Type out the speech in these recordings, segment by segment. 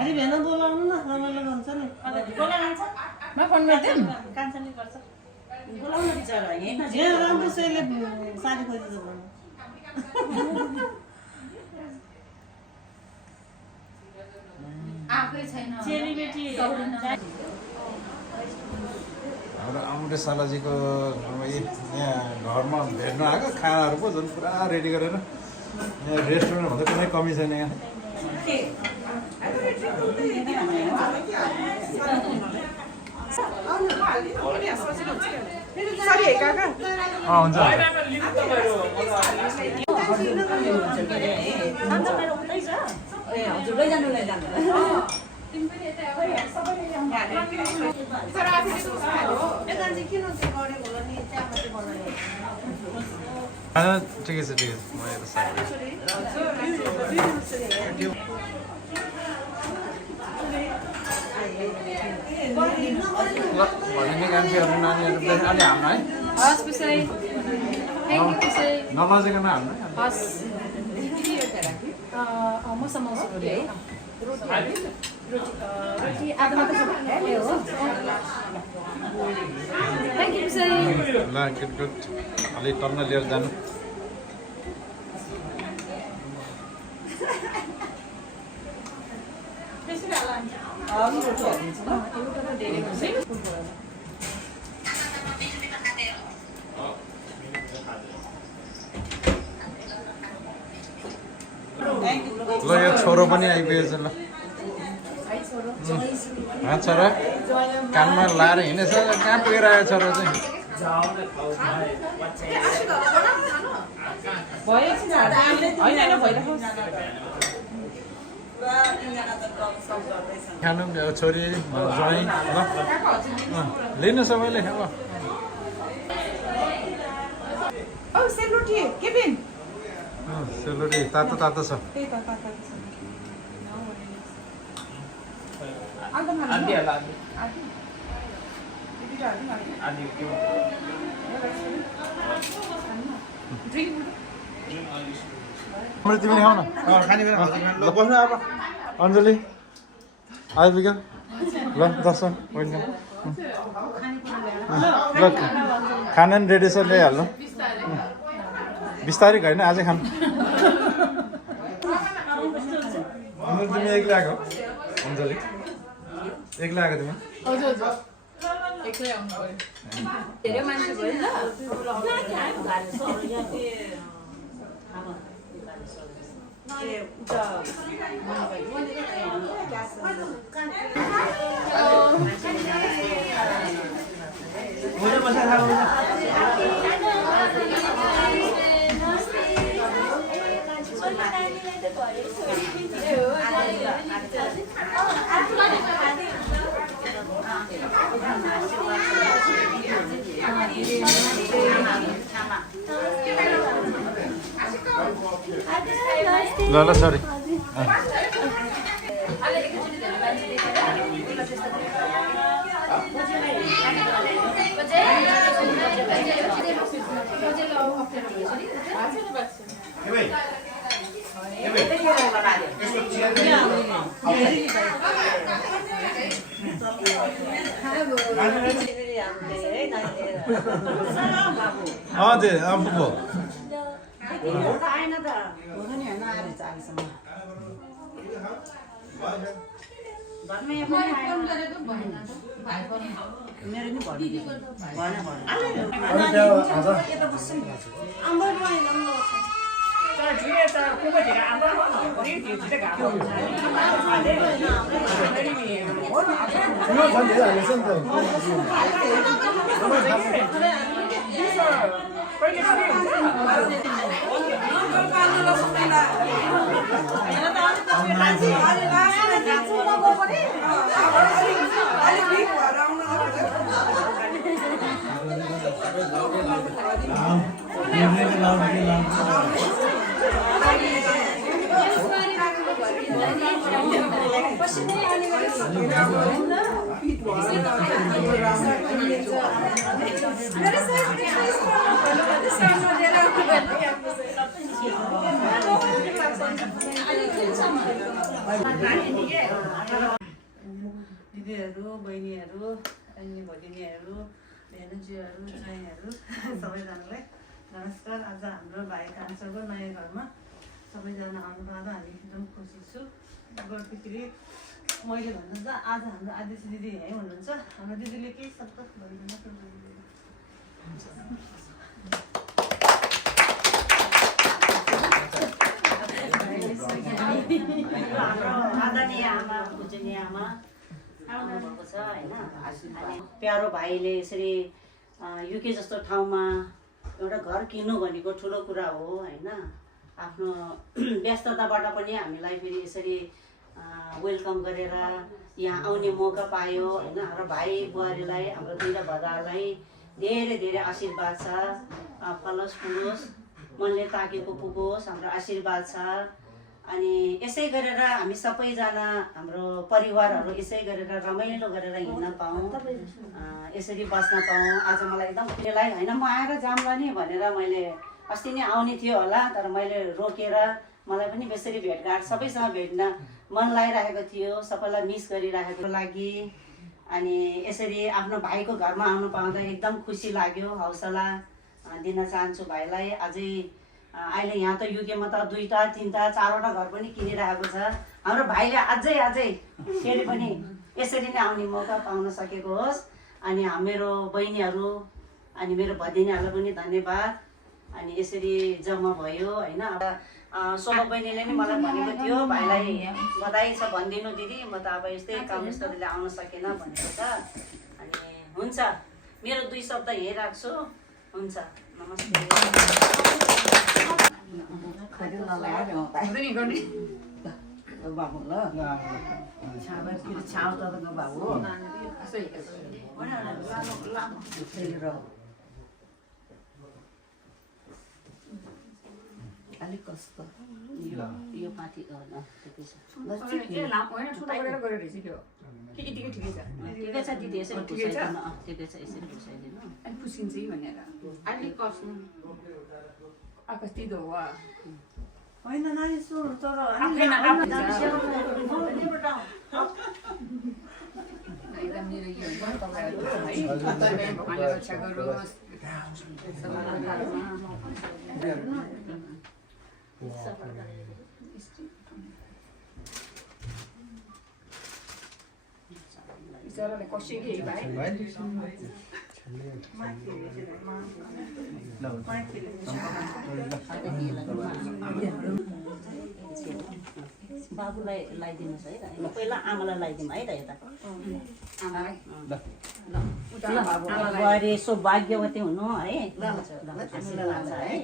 अलि भेन बोलाउनु न रमाइलो गर्छ नि म फोन गर्दिन कान्छाले गर्छ बोलाउन बिचारा यहाँ राम्रो सेले साडी खोजिदिन्छ भन्नु आफै छैन चेलीबेटी हाम्रो आमुटे सालाजीको यहाँ घरमा भेट्न आएको खानाहरू पो झन् पुरा रेडी गरेर यहाँ रेस्टुरेन्ट भन्दा कुनै कमी छैन यहाँ हुन्छ ठिकै छ ठिकै छ म यता भने मान्छेहरू नानीहरू अलि हाल्नु है नलजेकन हाल्नु म समाउँछु है रोटी आधा मात्र हो थ्याङ्क यू सर ल गुड गुड अलि टन्न लिएर जानु ल यो छोरो पनि आइपुगेछ ल छोरा कानमा लाएर हिँडेछ कहाँ पुगेर आयो छोरो चाहिँ खानु छोरी ज्वाइँ ल लिनु सबैले अब सेलरोटी तातो तातो छ तिमी खाऊ न अञ्जली आइपुग्यो ल दर्शन ल खाना पनि रेडी छ ल्याइहाल्नु बिस्तारै होइन अझै खानु तिमी एक्लै आएको अञ्जली एक्लै आएको तिमी एक्लै आउनु पर्यो धेरै मान्छे भयो ल ल सरी हजुर अम्बो दिदीहरू बहिनीहरू अनि भगिनीहरू भेनुजीहरू ज्वाइँहरू सबैजनालाई नमस्कार। आज हाम्रो भाइ कान्छोको नयाँ घरमा सबैजना आउनुभयो, हामी एकदम खुसी छु। गर्दाखेरि मैले भन्नु त आज हाम्रो आदिशी दिदी यहीँ हुनुहुन्छ। हाम्रो दिदीले केही शब्द भनिदिनु। हाम्रो आदरणीय आमा पूजनीय आमा आउनुभएको छ होइन। अनि प्यारो भाइले यसरी युके जस्तो ठाउँमा एउटा घर किन्नु भनेको ठुलो कुरा हो होइन। आफ्नो व्यस्तताबाट पनि हामीलाई फेरि यसरी वेलकम गरेर यहाँ आउने मौका पायो होइन। हाम्रो भाइ बुहारीलाई, हाम्रो दुईवटा भदाहरूलाई धेरै धेरै आशीर्वाद छ। फलोस् फुलोस्, मनले ताकेको पुगोस्, हाम्रो आशीर्वाद छ। अनि यसै गरेर हामी सबैजना हाम्रो परिवारहरू यसै गरेर रमाइलो गरेर हिँड्न पाऊँ, यसरी बस्न पाऊँ। आज मलाई एकदम खुसीलाई होइन, म आएर जाम्ला नि भनेर मैले अस्ति नै आउने थियो होला, तर मैले रोकेर मलाई पनि यसरी भेटघाट सबैसँग भेट्न मन लागिरहेको थियो, सबैलाई मिस गरिरहेको लागि। अनि यसरी आफ्नो भाइको घरमा आउनु पाउँदा एकदम खुसी लाग्यो। हौसला दिन चाहन्छु भाइलाई। अझै अहिले यहाँ त युकेमा त 2टा 3टा 4वटा घर पनि किनिरहेको छ। हाम्रो भाइले अझै फेरि पनि यसरी नै आउने मौका पाउन सकेको होस्। अनि मेरो बहिनीहरू अनि मेरो भदिनीहरूलाई पनि धन्यवाद। अनि यसरी जम्मा भयो होइन। शोभा बहिनीले नै मलाई भनेको थियो भाइलाई बधाई छ भनिदिनु दिदी, म त अब यस्तै कामस्तले आउन सकेन भनेको छ। अनि हुन्छ, मेरो 2 शब्द यही राख्छु। हुन्छ, नमस्ते। अलिक कस्तो यो पाथी ठिकै छ, ठिकै छ दिदी। यसरी घुसाइदिनु, ठिकै छ, यसरी घुसाइदिनु। पुसिन्छ भनेर अलिक कस्तो कस्तो हो होइन नानी सुन, तर एकदम मेरो यो तपाईँहरू भगवान्ले रक्षा गरोस्। बिचराले कसरी भाइ बाबुलाई लगाइदिनुहोस् है त। पहिला आमालाई लगाइदिउँ है त। यता बुहारी सौभाग्यवती हुनु है। आशीर्वाद छ है।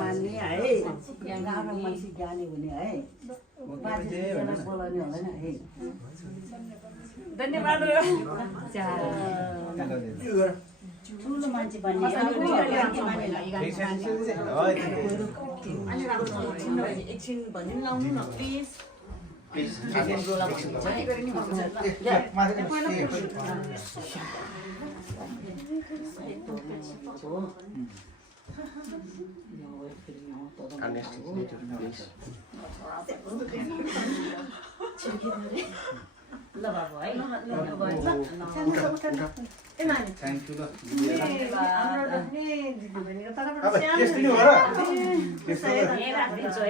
मान्ने है, राम्रो मान्छे जाने हुने है, बोलाउने हुँदैन है। धन्यवाद। ठुलो मान्छे बन्ने एकछिन भनिदिनु लाउनु न प्लिज। ल बाबु है, राखिदिन्छु है।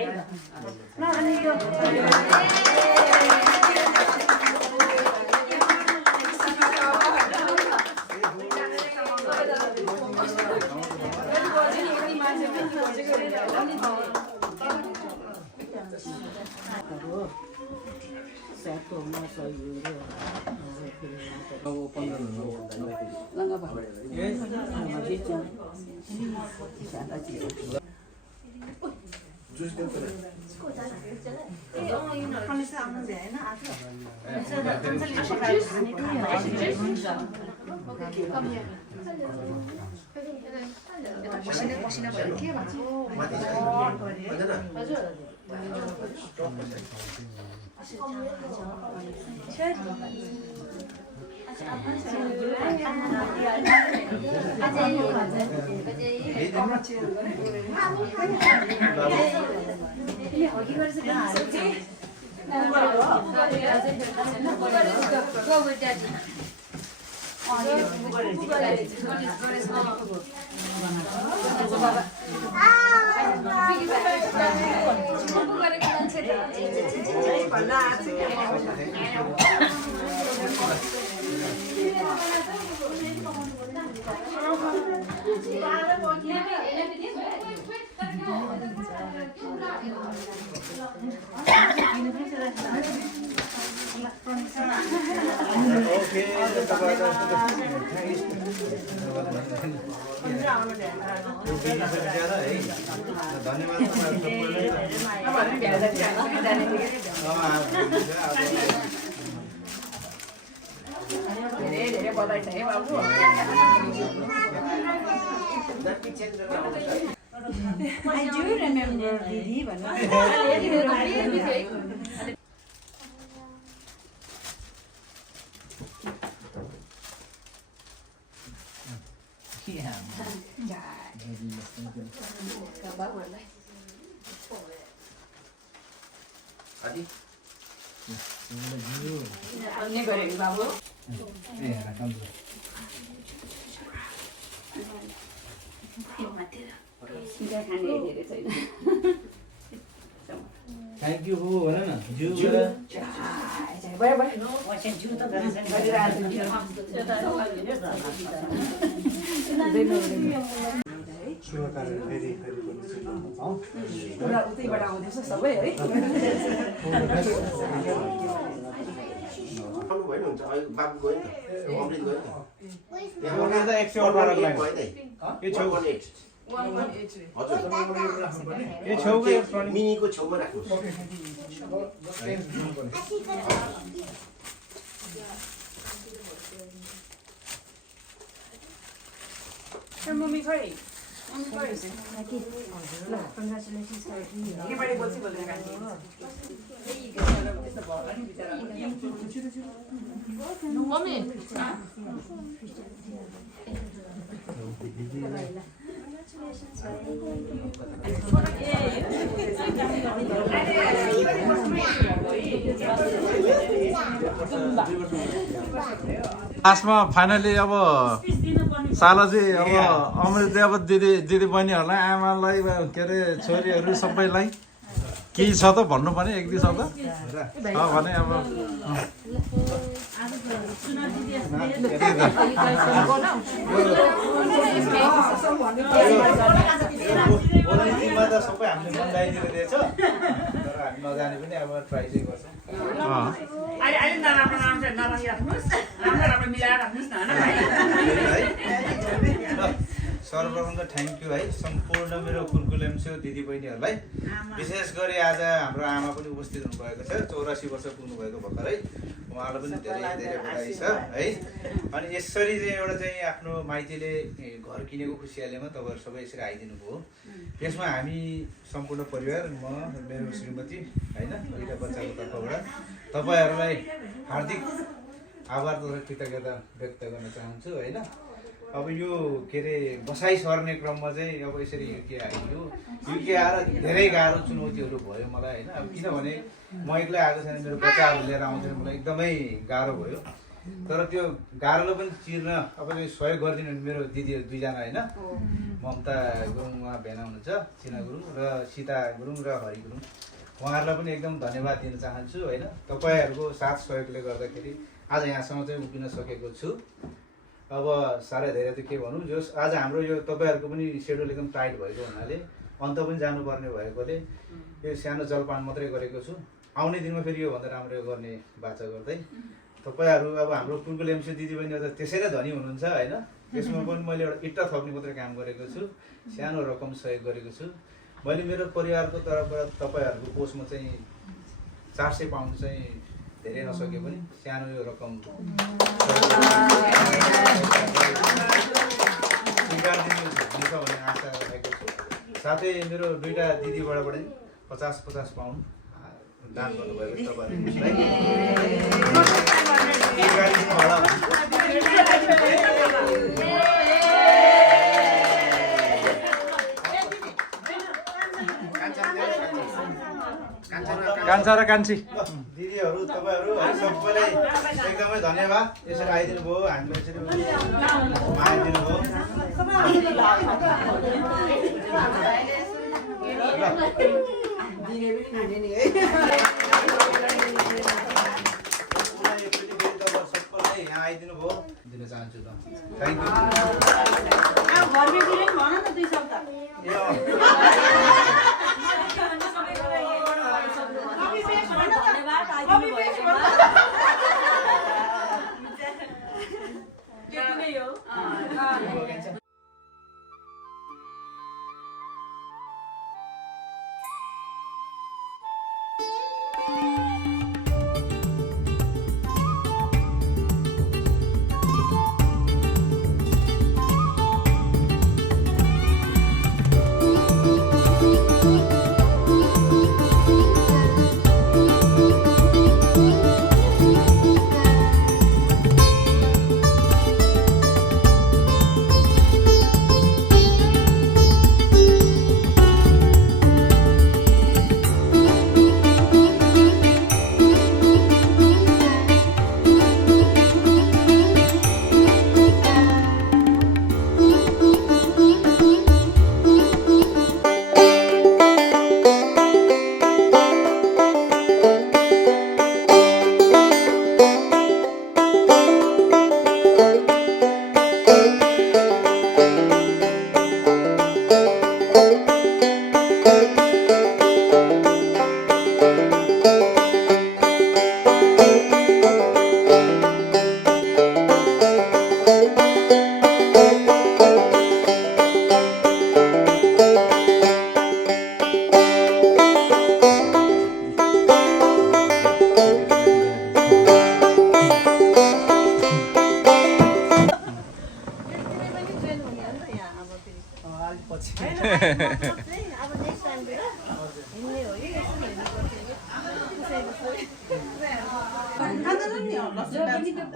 धेरै बधाई छ है बाबु I do remember Didi भन्नु अन्य गरेको बाबु थ्याङ्क यू हो भन न जु उतैबाट आउँदैछ सबै है मिनीको छेउमा राख्नुहोस् मम्मी खै लास्टमा फाइनली अब सालाजी अब अमृतले अब दिदी बहिनीहरूलाई आमालाई के अरे छोरीहरू सबैलाई केही छ त भन्नु पर्ने एक दुई शब्द भने अब सबै हामीले मन्दाइदिएर दिएछ तर हामी नजाने पनि अब ट्राई चाहिँ गर्छौँ सर्वप्रथम त थ्याङ्क यू है सम्पूर्ण मेरो कुलकुलेम्सो दिदी बहिनीहरूलाई विशेष गरी आज हाम्रो आमा पनि उपस्थित हुनुभएको छ 84 वर्ष पुग्नुभएको भर्खरै उहाँलाई पनि धेरै धेरै बधाई छ है अनि यसरी चाहिँ एउटा चाहिँ आफ्नो माइतीले घर किनेको खुसियालीमा तपाईँहरू सबै यसरी आइदिनु भयो यसमा हामी सम्पूर्ण परिवार म मेरो श्रीमती हैन दुईटा बच्चाको तर्फबाट तपाईँहरूलाई हार्दिक आभार तथा कृतज्ञता व्यक्त गर्न चाहन्छु हैन अब यो के अरे बसाइ सर्ने क्रममा चाहिँ अब यसरी युके आयो युके आएर धेरै गाह्रो चुनौतीहरू भयो मलाई हैन अब किनभने म एक्लै आएको छैन मेरो बच्चाहरू लिएर आउँदैन मलाई एकदमै गाह्रो भयो तर त्यो गाह्रोलाई पनि चिर्न अब चाहिँ सहयोग गरिदिनु मेरो दिदीहरू दुईजना हैन ममता गुरुङ उहाँ भेना हुनुहुन्छ चिना गुरुङ र सीता गुरुङ र हरि गुरुङ उहाँहरूलाई पनि एकदम धन्यवाद दिन चाहन्छु हैन तपाईहरुको साथ सहयोगले गर्दाखेरि आज यहाँसम्म चाहिँ उभिन सकेको छु अब साह्रै धेरै त के भनौँ जो आज हाम्रो यो तपाईहरुको पनि शेड्युल एकदम टाइट भएको हुनाले अन्त पनि जानुपर्ने भएकोले यो सानो जलपान मात्रै गरेको छु आउने दिनमा फेरि यो भन्दा राम्रो गर्ने बाचा गर्दै तपाईहरु अब हाम्रो कुलकुलेम्सो दिदीबहिनीहरु त त्यसै नै धनी हुनुहुन्छ हैन त्यसमा पनि मैले एउटा इट्टा थप्ने मात्रै काम गरेको छु सानो रकम सहयोग गरेको छु मैले मेरो परिवारको तर्फबाट तपाईहरुको कोषमा चाहिँ 400 पाउन्ड चाहिँ धेरै नसके पनि सानो यो रकम स्वीकार दिनुहुन्छ भन्ने आशा राखेको छु साथै मेरो दुईटा दिदीबाट पनि 50 पाउन्ड दान गर्नुभएको तपाईँहरुलाई कान्छा र कान्छी दिदीहरू तपाईँहरू है सबैलाई एकदमै धन्यवाद यसरी आइदिनु भयो हामीलाई यसरी माया दिनुभयो सबैलाई यहाँ आइदिनु भयो दिन चाहन्छु त थ्याङ्क यू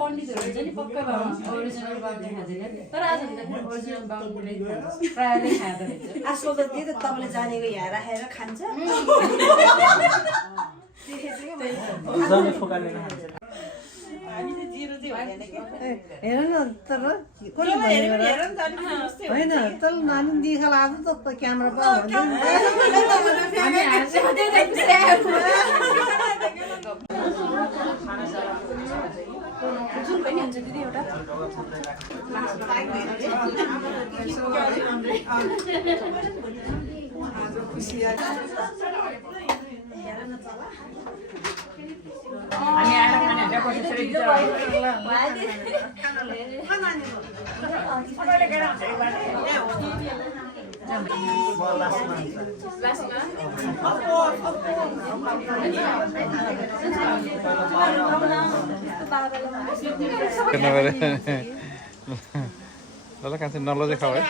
पण्डितहरू हुन्छ नि पक्का ओरिजिनल बाहुन खाँदैन तर आजभन्दा ओरिजिनल बाहुन प्रायःले खाँदो रहेछ आजकल त त्यही त तपाईँले जानेको यहाँ राखेर खान्छ हेर न तर होइन तर नानी देखा लाग्छ त क्यामेरा जुन पनि हुन्छ दिदी एउटा हामी आएर खाने ल कान्छी नलजे खाऊ है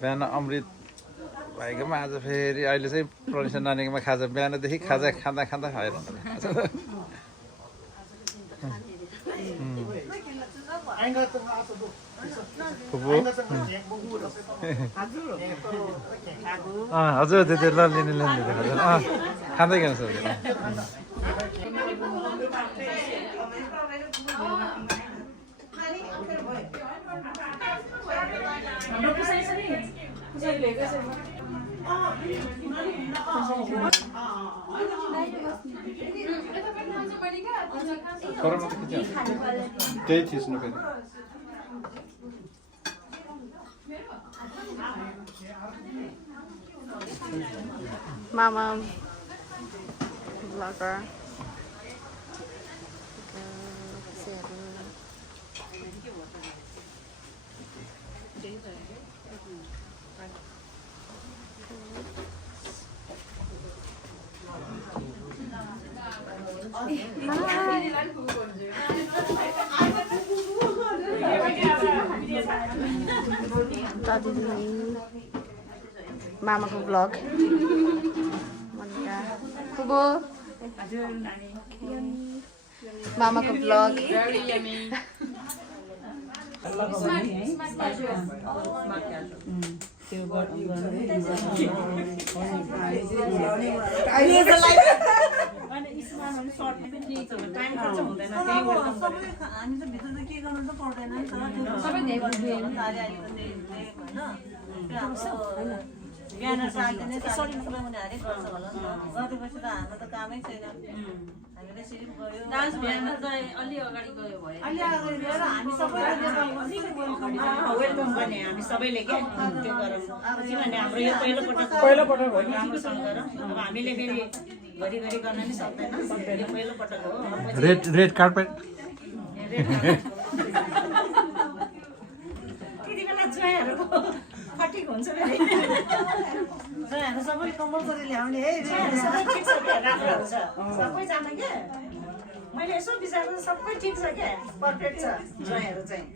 बिहान अमृत भाइकोमा आज फेरि अहिले चाहिँ प्रनिसा नानीकोमा खाजा बिहानदेखि खाजा खाँदा खाँदा खाएर हजुर त्यो ल लिने खाँदै गर्नु हाम्रो पुसाइ छ नि पुसाइ लिएको छ त्यही थिच्नु फेरि मामा ब्लगर मामाको ब्लग मामाको ब्लग त्यो गर्नु बिहान साँझ उनीहरूले गर्छ होला नि त गरेपछि त हाम्रो त कामै छैन हामीले यसरी गयो डान्स बिहान चाहिँ अलि अगाडि गयो भयो अलि अगाडि गएर हामी सबैले वेलकम गर्ने हामी सबैले के त्यो गरौँ किनभने हाम्रो यो पहिलोपटक हो राम्रोसँग गरौँ अब हामीले फेरि घरिघरि गर्न नि सक्दैन यो पहिलोपटक हो रेड कार्पेट त्यति बेला ज्वाइँहरूको फटिक हुन्छ फेरि ज्वाइँहरू सबै कम्पलसरी ल्याउने है सबै ठिक छ क्या राम्रो हुन्छ सबैजना क्या मैले यसो विचार सबै ठिक छ क्या पर्फेक्ट छ ज्वाइँहरू चाहिँ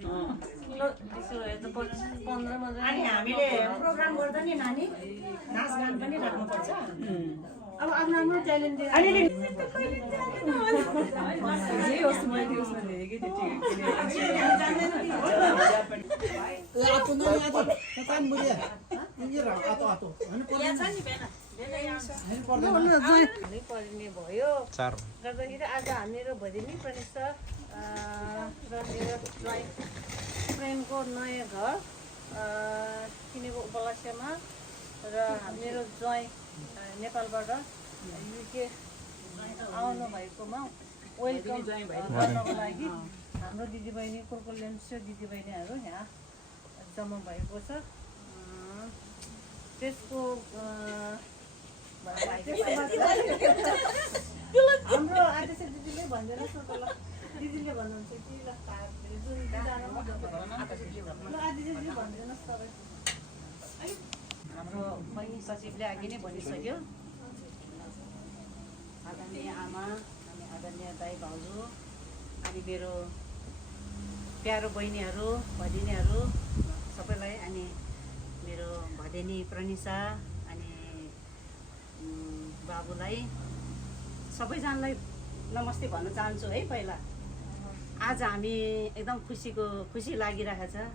अनि हामीले प्रोग्राम गर्दा नि नानी नाचगान पनि राख्नुपर्छ अब आफ्नो आफ्नो ट्यालेन्ट पर्ने भयो चार गर्दाखेरि आज हामीहरू भदिनी प्रनिष्ठा र मेरो ज्वाइँ प्रेमको नयाँ घर किनेको उपलक्ष्यमा र मेरो ज्वाइँ नेपालबाट युके आउनु भएकोमा वेलकम गर्नको लागि हाम्रो दिदीबहिनी कुलकुलेन्सो दिदीबहिनीहरू यहाँ जम्मा भएको छ त्यसको हाम्रो आदेश दिदीले भनिदिनुहोस् न त ल दिदीले भन्नुहुन्छ कि ल दिदीले भनिदिनुहोस् तपाईँ हाम्रो बहिनी सचिवले अघि नै भनिसक्यो आदरणीय आमा अनि आदरणीय दाइ भाउजू अनि मेरो प्यारो बहिनीहरू भदिनीहरू सबैलाई अनि मेरो भदेनी प्रनिसा अनि बाबुलाई सबैजनालाई नमस्ते भन्न चाहन्छु है पहिला आज हामी एकदम खुसी लागिरहेको छ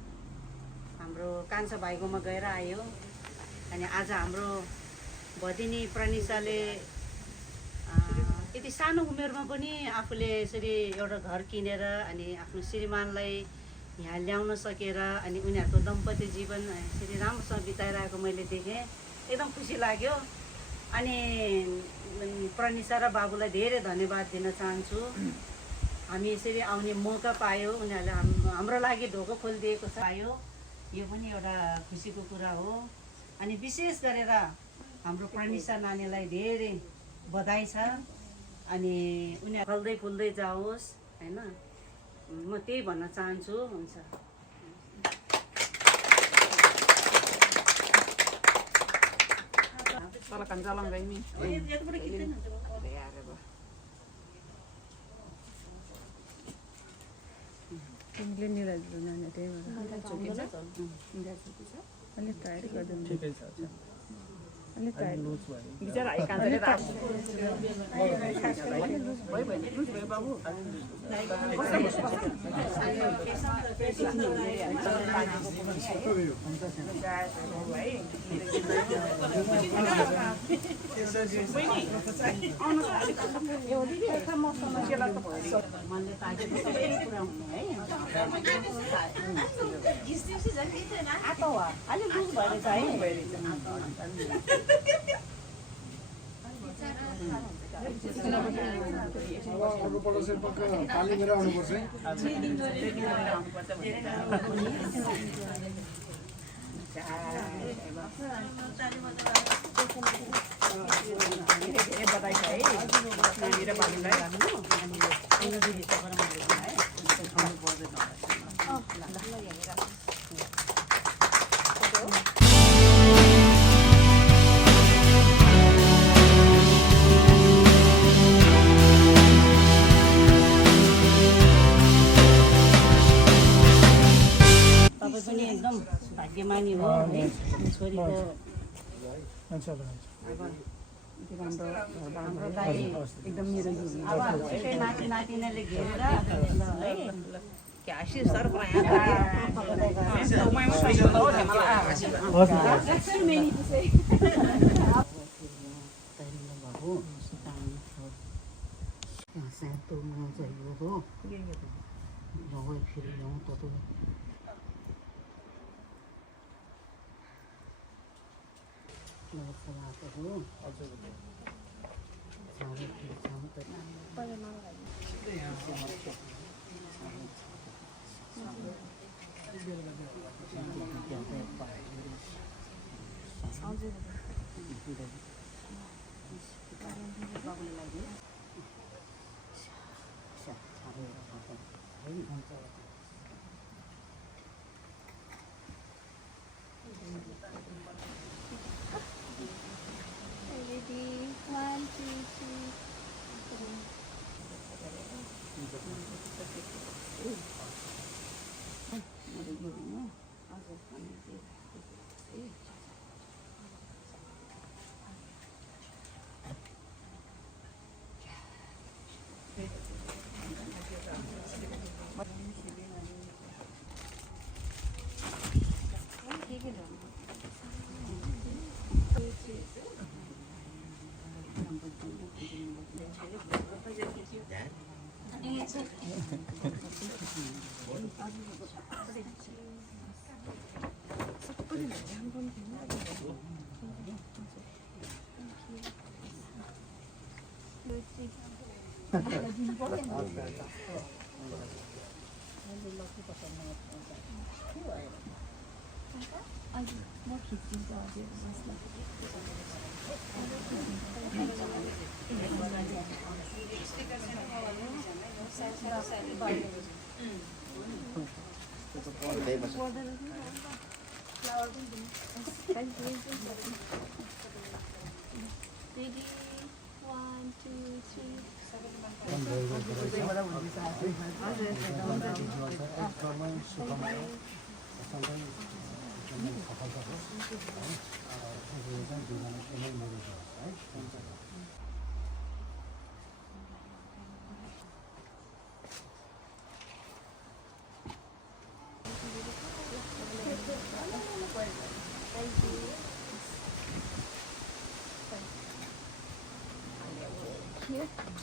हाम्रो कान्छा भाइकोमा गएर आयो अनि आज हाम्रो भदिनी प्रनिसाले यति सानो उमेरमा पनि आफूले यसरी एउटा घर किनेर अनि आफ्नो श्रीमानलाई यहाँ ल्याउन सकेर अनि उनीहरूको दम्पत्य जीवन यसरी राम्रोसँग बिताइरहेको मैले देखेँ एकदम खुसी लाग्यो अनि प्रनिसा र बाबुलाई धेरै धन्यवाद दिन चाहन्छु हामी यसरी आउने मौका पायो उनीहरूले हाम्रो लागि ढोको खोलिदिएको छ आयो यो पनि एउटा खुसीको कुरा हो अनि विशेष गरेर हाम्रो प्रनिसा नानीलाई धेरै बधाई छ अनि उनीहरू फल्दै फुल्दै जाओस् हैन म त्यही भन्न चाहन्छु हुन्छ तिमीले निराजु नानी त्यही भएर अलिक टाइट गरिदिनु ठिकै छ अलिक टाइट बिचरा कान्छाले त बाबु अरूपल्ट चाहिँ पक्का पानी लिएर आउनुपर्छ है तपाईँ पनि एकदम भाग्यमानी हो है छोरीको हाम्रो दाइ एकदम निराजु अब नाति नातिनाले घेरेर है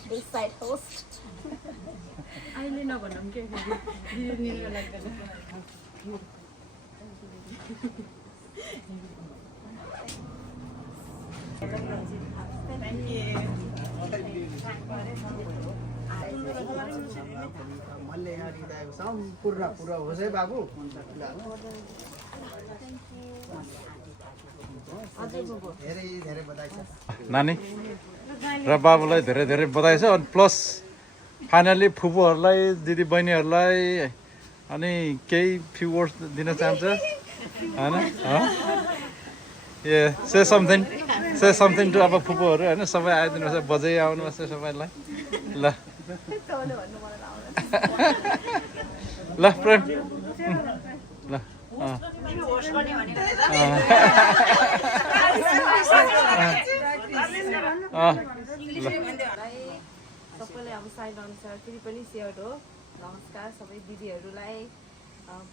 This side host. अहिले नभनौँ के दिदीले लाग्दैन मैले यहाँ दिँदाको सम्पूर्ण पुरा होस् है बाबु धेरै धेरै बधाई छ नानी र बाबुलाई धेरै धेरै बधाई छ अनि प्लस फाइनली फुपूहरूलाई दिदी बहिनीहरूलाई अनि केही फ्यु वर्ड्स दिन चाहन्छ होइन ए से समथिङ टु अब फुपूहरू होइन सबै आइदिनुहोस् बजै आउनुहोस् सबैलाई ल ल प्रेम ल सबैलाई अब साइड अनुसार फेरि पनि सेयर हो नमस्कार सबै दिदीहरूलाई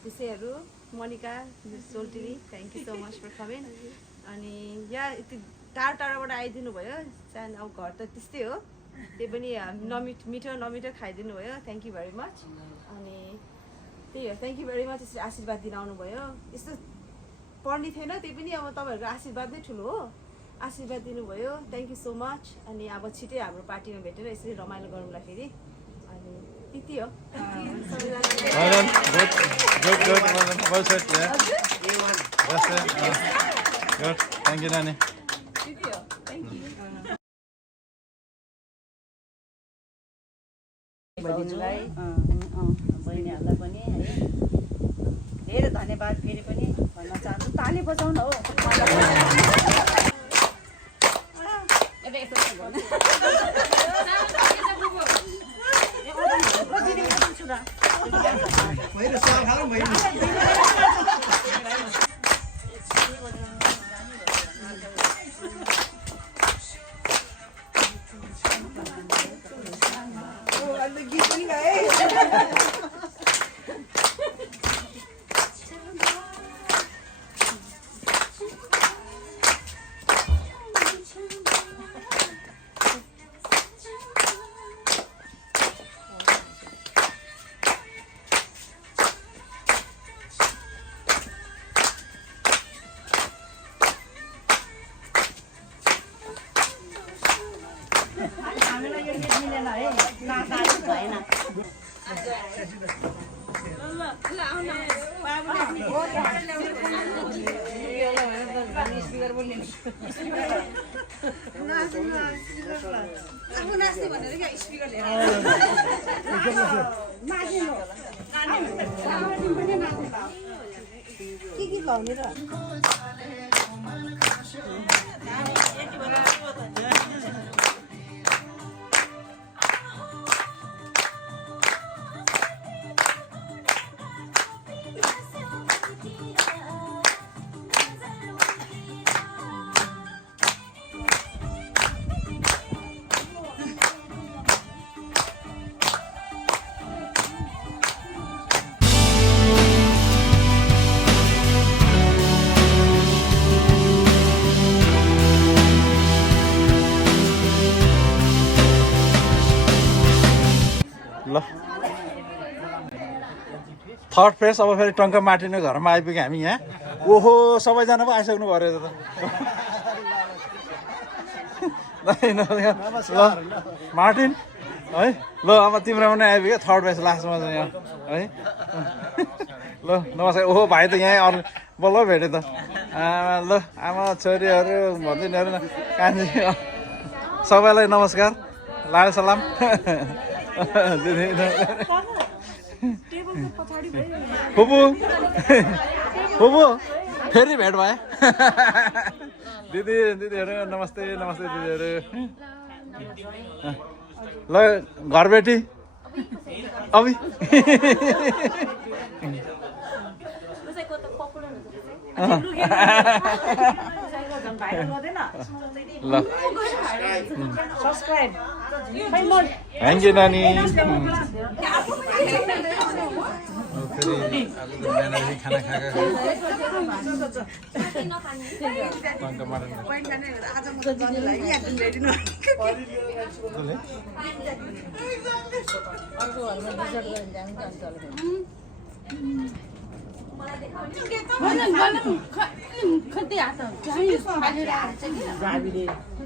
पुसेहरू मोनिका सोल्टिनी thank you so much for coming अनि यहाँ यति टाढो टाढोबाट आइदिनु भयो सानो अब घर त त्यस्तै हो त्यही पनि मिठो नमिठो खाइदिनु भयो थ्याङ्क यू भेरी मच अनि त्यही हो थ्याङ्क यू भेरी मच यसरी आशीर्वाद दिन आउनुभयो यस्तो पढ्ने थिएन त्यही पनि अब तपाईँहरूको आशीर्वाद नै ठुलो हो आशीर्वाद दिनुभयो थ्याङ्क यू सो मच अनि अब छिटै हाम्रो पार्टीमा भेटेर यसरी रमाइलो गरौँला फेरि अनि त्यति हो थ्याङ्क यू नानी बहिनीहरूलाई पनि है धेरै धन्यवाद फेरि पनि भन्न चाहन्छु ताली बजाउन हो भएन के खुवाउने र ल थर्ड फेज अब फेरि टङ्का मार्टिनको घरमा आइपुग्यो हामी यहाँ ओहो सबैजना पो आइसक्नु भयो रहेछ त ल मार्टिन है ल अब तिम्रो पनि आइपुग्यो थर्ड फेज लास्टमा चाहिँ यहाँ है ल नमस्कार ओहो भाइ त यहीँ अरू बल्ल भेट्यो त आमा ल आमा छोरीहरू भनिदिनुहरू न कान्छी सबैलाई नमस्कार लाल सलाम फुपू फुपू फेरि भेट भयो दिदीहरू नमस्ते नमस्ते दिदीहरू ल घरबेटी अभि ल थ्याङ्क यू नानी खाना खाएको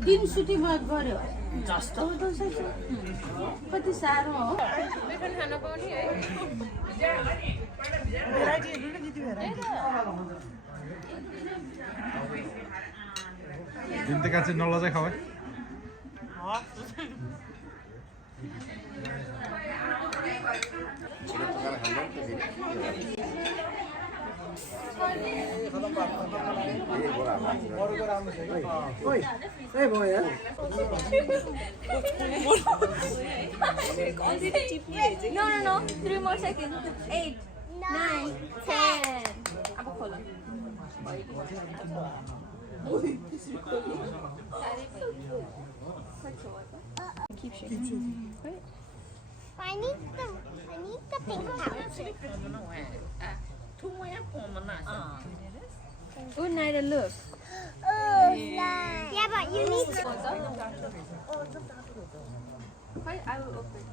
दिन सुटी गऱ्यो कति साह्रो हो दिन त कान्छी नलजाइ खाऊ No, 3 more seconds. 8, 9, 10. Apa खोलो? Keep shaking. I need the pink pouch. Good night, look. Oh, nice. Yeah, but you need to. Wait, I will open.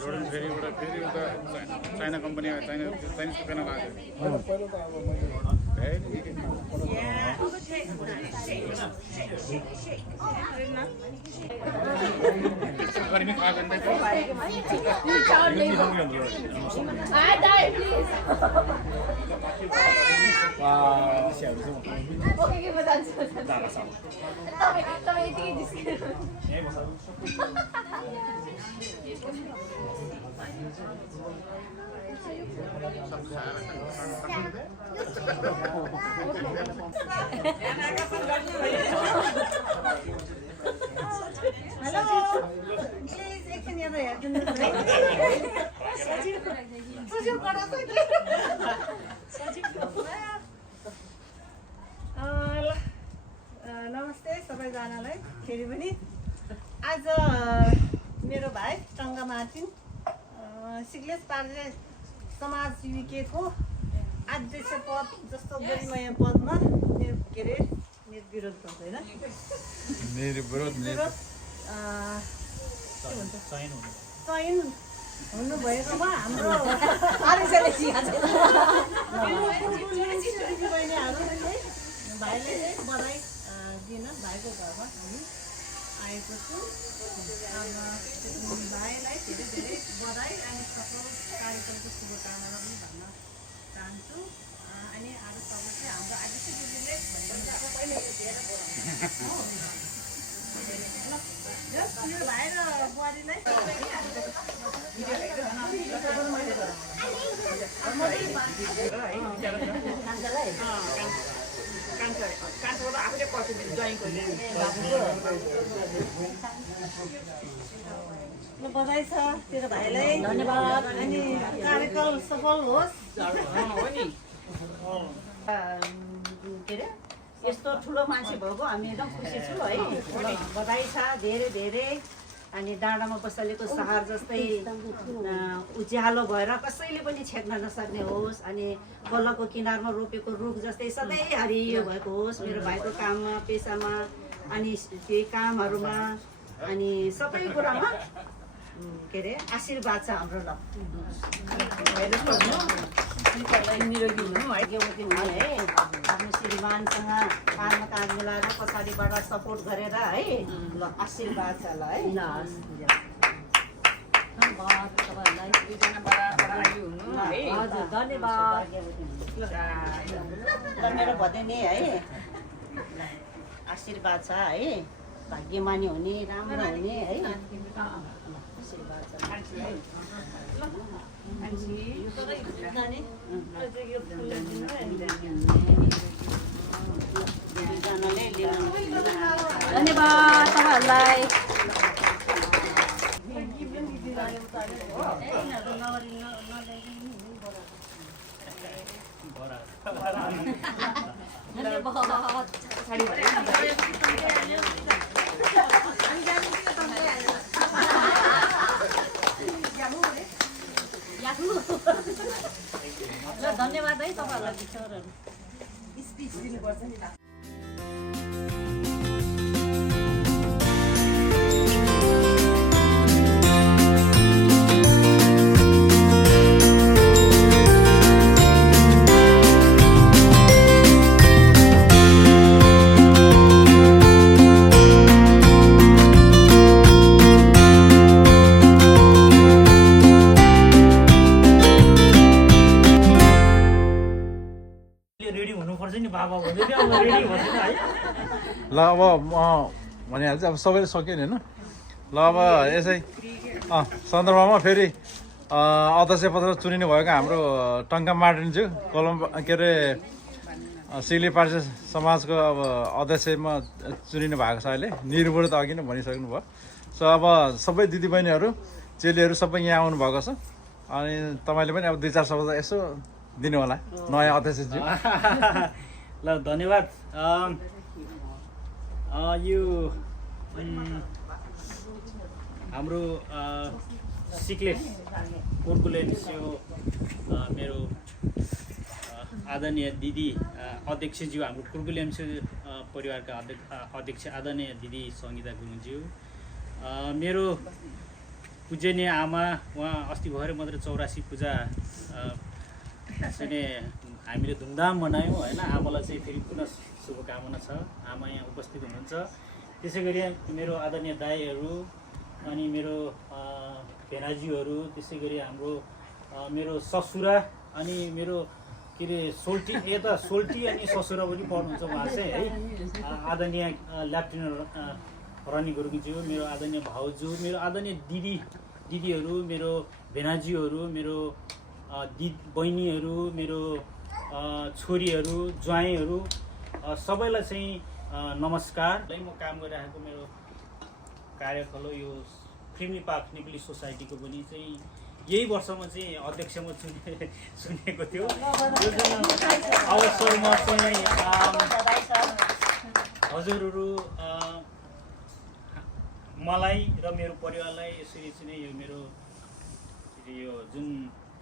Jordan फेरिबाट फेरि उता चाइना कम्पनी चाइनिज पेन नमस्ते सबैजनालाई फेरि पनि आज मेरो भाइ टङ्गा मार्टिन सिग्लेस पार्दै समाज युकेको अध्यक्ष पद जस्तो गरिमाया पदमा के अरे निर्विरोध भन्छ होइन चयन हुनुभएकोमा हाम्रो भाइले बधाई दिन भाइको घरमा हामी आएको छु। भाइलाई धेरै धेरै बधाई अनि सफल कार्यक्रमको शुभकामना पनि भन्न चाहन्छु। अनि आज तपाईँ चाहिँ हाम्रो आदित्य दिदीले यो भाइ र बुहारीलाई बधाई छ तेरो भाइलाई, धन्यवाद। अनि कार्यक्रम सफल होस्। के अरे यस्तो ठुलो मान्छे भएको हामी एकदम खुसी छु है। बधाई छ धेरै धेरै। अनि डाँडामा बसालेको सहर जस्तै उज्यालो भएर कसैले पनि छेक्न नसक्ने होस्। अनि बल्लको किनारमा रोपेको रुख जस्तै सधैँ हरियो भएको होस् मेरो भाइको काममा पेसामा अनि त्यही कामहरूमा अनि सबै कुरामा के अरे आशीर्वाद छ हाम्रो। ल निरोगी हुनु है, गेउती हुनु है, आफ्नो श्रीमानसँग काँधमा काँध मिलाएर पछाडिबाट सपोर्ट गरेर है। ल आशीर्वाद छ ल है। हजुर धन्यवाद। मेरो भदेनी है आशीर्वाद छ है, भाग्यमानी हुने, राम्रो हुने है आशीर्वाद छ। धन्यवाद तपाईँहरूलाई। धन्यवाद है तपाईँहरूलाई। स्पिच दिनुपर्छ नि। ल अब म भनिहाल्छु, अब सबैले सक्यो नि होइन। ल अब यसै सन्दर्भमा फेरि अध्यक्ष पद चुनिनु भएको हाम्रो टङ्का मार्टिनज्यू कोलम्बो के अरे सिग्ली पार्सी समाजको अब अध्यक्षमा चुनिनु भएको छ अहिले। निर्विरोध अघि नै भनिसक्नु भयो। सो अब सबै दिदीबहिनीहरू चेलीहरू सबै यहाँ आउनु भएको छ। अनि तपाईँले पनि अब 2-4 शब्द यसो दिनु होला नयाँ अध्यक्षज्यू। ल धन्यवाद। यो हाम्रो सिक्ले कुर्कुलेन्स्यू मेरो आदरणीय दिदी अध्यक्षज्यू, हाम्रो कुर्कुलेन्स्यू परिवारका अध्यक्ष आदरणीय दिदी सङ्गीता गुरुङज्यू, मेरो पूजनीय आमा, उहाँ अस्ति भर्खरै मात्रै 84 पूजा चाहिँ हामीले धुमधाम मनायौँ होइन। आमालाई चाहिँ फेरि पुनः शुभकामना छ। आमा यहाँ उपस्थित हुनुहुन्छ। त्यसै गरी मेरो आदरणीय दाईहरू अनि मेरो भेनाजीहरू, त्यसै गरी हाम्रो मेरो ससुरा अनि मेरो के अरे सोल्टी, यता सोल्टी अनि ससुरा पनि पढ्नुहुन्छ उहाँ चाहिँ है। आदरणीय लेफ्टिनेन्ट रनी गुरुङज्यू, मेरो आदरणीय भाउजू, मेरो आदरणीय दिदीहरू, मेरो भेनाजीहरू, मेरो बहिनीहरू, मेरो छोरीहरू, ज्वाइँहरू सबैलाई चाहिँ नमस्कार। म काम गरिरहेको मेरो कार्यकलो यो फ्रेमी पार्क नेपाली सोसाइटीको पनि चाहिँ यही वर्षमा चाहिँ अध्यक्षमा चुनेको थियो। अवसरमा चाहिँ हजुरहरू मलाई र मेरो परिवारलाई यसरी चाहिँ यो मेरो यो जुन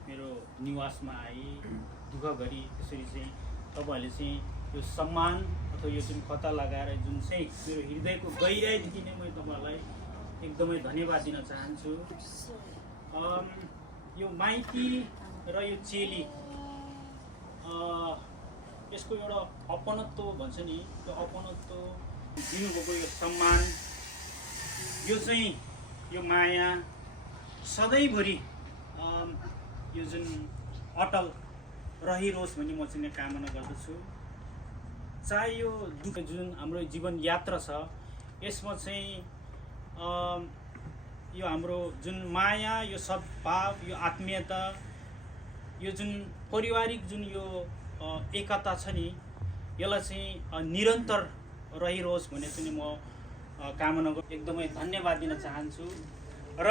मेरो निवासमा आई दुःख गरी त्यसरी चाहिँ तपाईँहरूले चाहिँ यो सम्मान अथवा यो जुन कता लगाएर जुन चाहिँ मेरो हृदयको गहिराइदेखि नै म तपाईँहरूलाई एकदमै धन्यवाद दिन चाहन्छु। यो माइती र यो चेली यसको एउटा अपनत्व भन्छ नि, त्यो अपनत्व दिनुभएको यो सम्मान, यो चाहिँ यो माया सधैँभरि यो जुन अटल रहिरोस् भन्ने म चाहिँ कामना गर्दछु। चाहे यो दुःख जुन हाम्रो जीवन यात्रा छ यसमा चाहिँ यो हाम्रो जुन माया, यो सद्भाव, यो आत्मीयता, यो जुन पारिवारिक जुन यो एकता छ नि यसलाई चाहिँ निरन्तर रहिरोस् भन्ने चाहिँ म कामना एकदमै धन्यवाद दिन चाहन्छु। र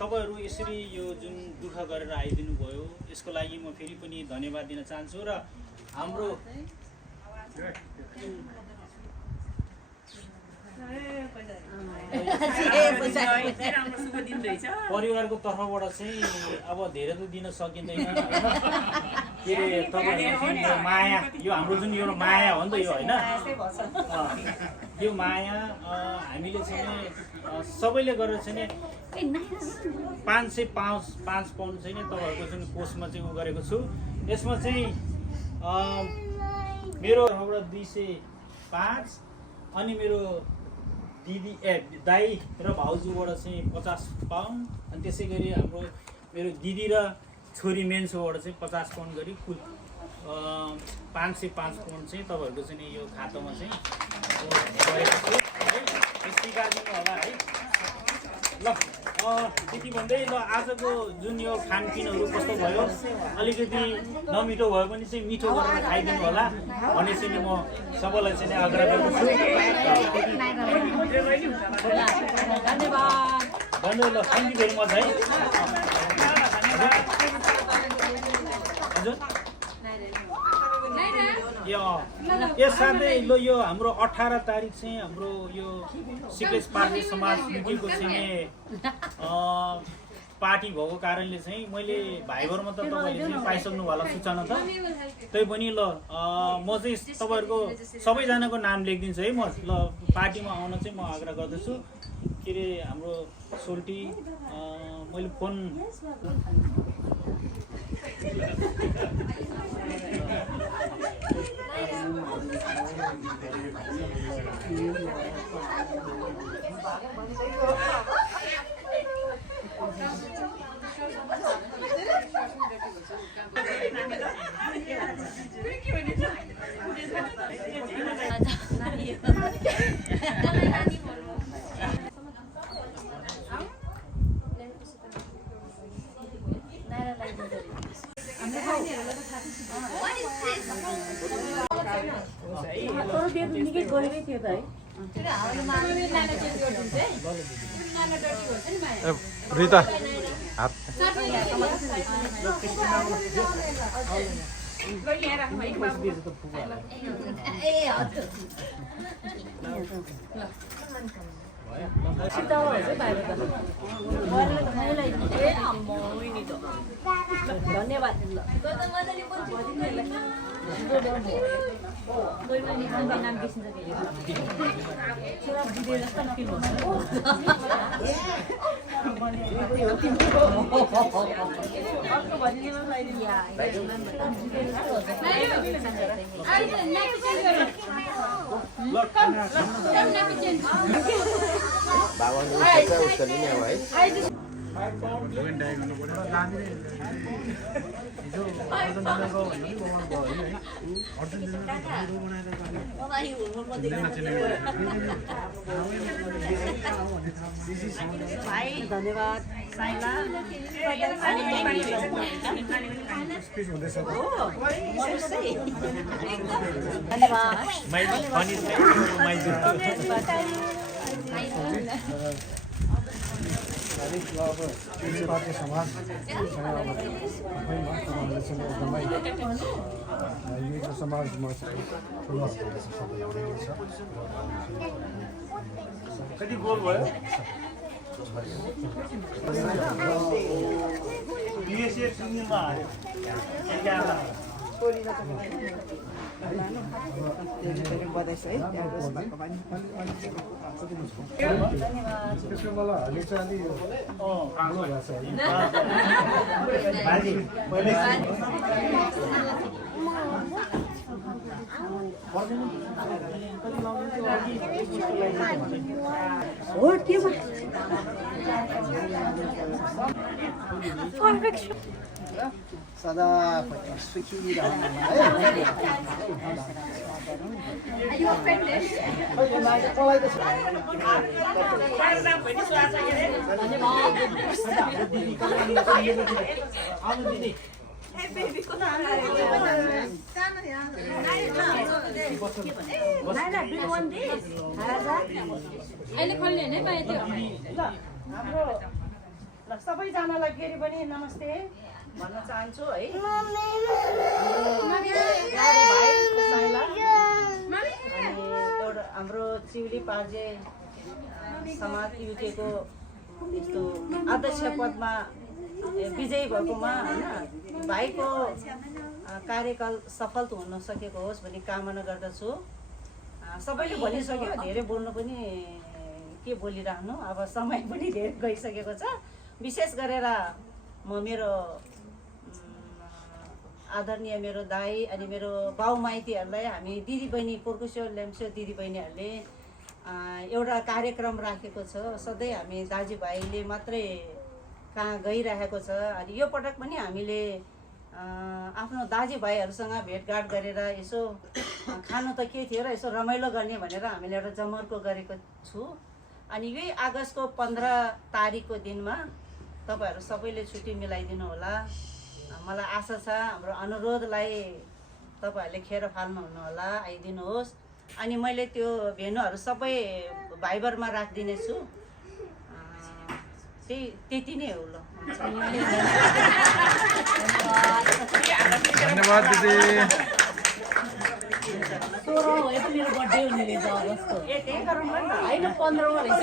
तपाईँहरू यसरी यो जुन दुःख गरेर आइदिनु भयो यसको लागि म फेरि पनि धन्यवाद दिन चाहन्छु। र हाम्रो परिवारको तर्फबाट चाहिँ अब धेरै त दिन सकिँदैन, के अरे तपाईँहरूको माया, यो हाम्रो जुन यो माया हो नि त यो होइन, यो माया हामीले चाहिँ सबैले गरेर चाहिँ 505 पाउन्ड चाहिँ तपाईँहरूको जुन कोषमा चाहिँ उ गरेको छु। यसमा चाहिँ मेरो तर्फबाट 205 अनि मेरो दिदी दाई र भाउजूबाट चाहिँ 50 पाउन्ड अनि त्यसै गरी हाम्रो मेरो दिदी र छोरी मेन्सोबाट चाहिँ 50 पाउन्ड गरी कुल 505 पाउन्ड चाहिँ तपाईँहरूको चाहिँ यो खातामा चाहिँ गरेको छु है, स्वीकार गर्नु होला है। ल त्यति भन्दै ल आजको जुन यो खानपिनहरू कस्तो भयो, अलिकति नमिठो भयो भने चाहिँ मिठो गरेर खाइदिनु होला भन्ने चाहिँ म सबैलाई चाहिँ आग्रह गर्दछु। धन्यवाद। ल थ्याङ्क यू भेरी मच है। हजुर यस साथै ल यो हाम्रो 18 तारिक चाहिँ हाम्रो यो सिक्लेस पार्टी समाज युकेको चाहिँ पार्टी भएको कारणले चाहिँ मैले भाइबरमा त तपाईँले चाहिँ पाइसक्नु होला सूचना त, त्यही पनि ल म चाहिँ तपाईँहरूको सबैजनाको नाम लेखिदिन्छु है। म ल पार्टीमा आउन चाहिँ म आग्रह गर्दछु। के अरे हाम्रो सोल्टी मैले फोन निकै गहिरै थियो त है। रिता हात धन्यवाद। धन्यवाद साइला धन्यवाद। नेपाली समाजसँग अब सबैमा उहाँले चाहिँ एकदमै यो समाजमा चाहिँ ठुलो कति गोल भयो बिएसएफ सिङ्गलमा हाल्यो त्यसको मलाई अहिले चाहिँ अलि ठुलो सदा सुखी रहनु अहिले खोल्ने नै पाए त्यो हाम्रो सबैजनालाई फेरि पनि नमस्ते भन्न चाहन्छु है। एउटा हाम्रो चिउली पार्जे समाज युकेको यस्तो अध्यक्ष पदमा विजयी भएकोमा होइन भाइको कार्यकाल सफल हुन सकेको होस् भन्ने कामना गर्दछु। सबैले भनिसक्यो, धेरै बोल्नु पनि के बोलिराख्नु, अब समय पनि धेरै गइसकेको छ। विशेष गरेर म मेरो आदरणीय मेरो दाई अनि मेरो बाउ माइतीहरूलाई हामी दिदीबहिनी कोर्कुस्यो लेम्स्यो दिदीबहिनीहरूले एउटा कार्यक्रम राखेको छ। सधैँ हामी दाजुभाइले मात्रै कहाँ गइरहेको छ। अनि यो पटक पनि हामीले आफ्नो दाजुभाइहरूसँग भेटघाट गरेर यसो खानु त के थियो र यसो रमाइलो गर्ने भनेर हामीले एउटा जमर्को गरेको छु। अनि यही अगस्तको 15 तारिकको दिनमा तपाईँहरू सबैले छुट्टी मिलाइदिनु होला। मलाई आशा छ हाम्रो अनुरोधलाई तपाईँहरूले खेर फाल्नुहुन्न होला, आइदिनुहोस्। अनि मैले त्यो भेन्यूहरू सबै भाइबरमा राखिदिनेछु। त्यति नै हो ल। धन्यवाद दिदी। 16 भए पनि मेरो बर्थडे हुने रहेछ अगस्तको। त्यही गरौँ न, होइन 15 रहेछ।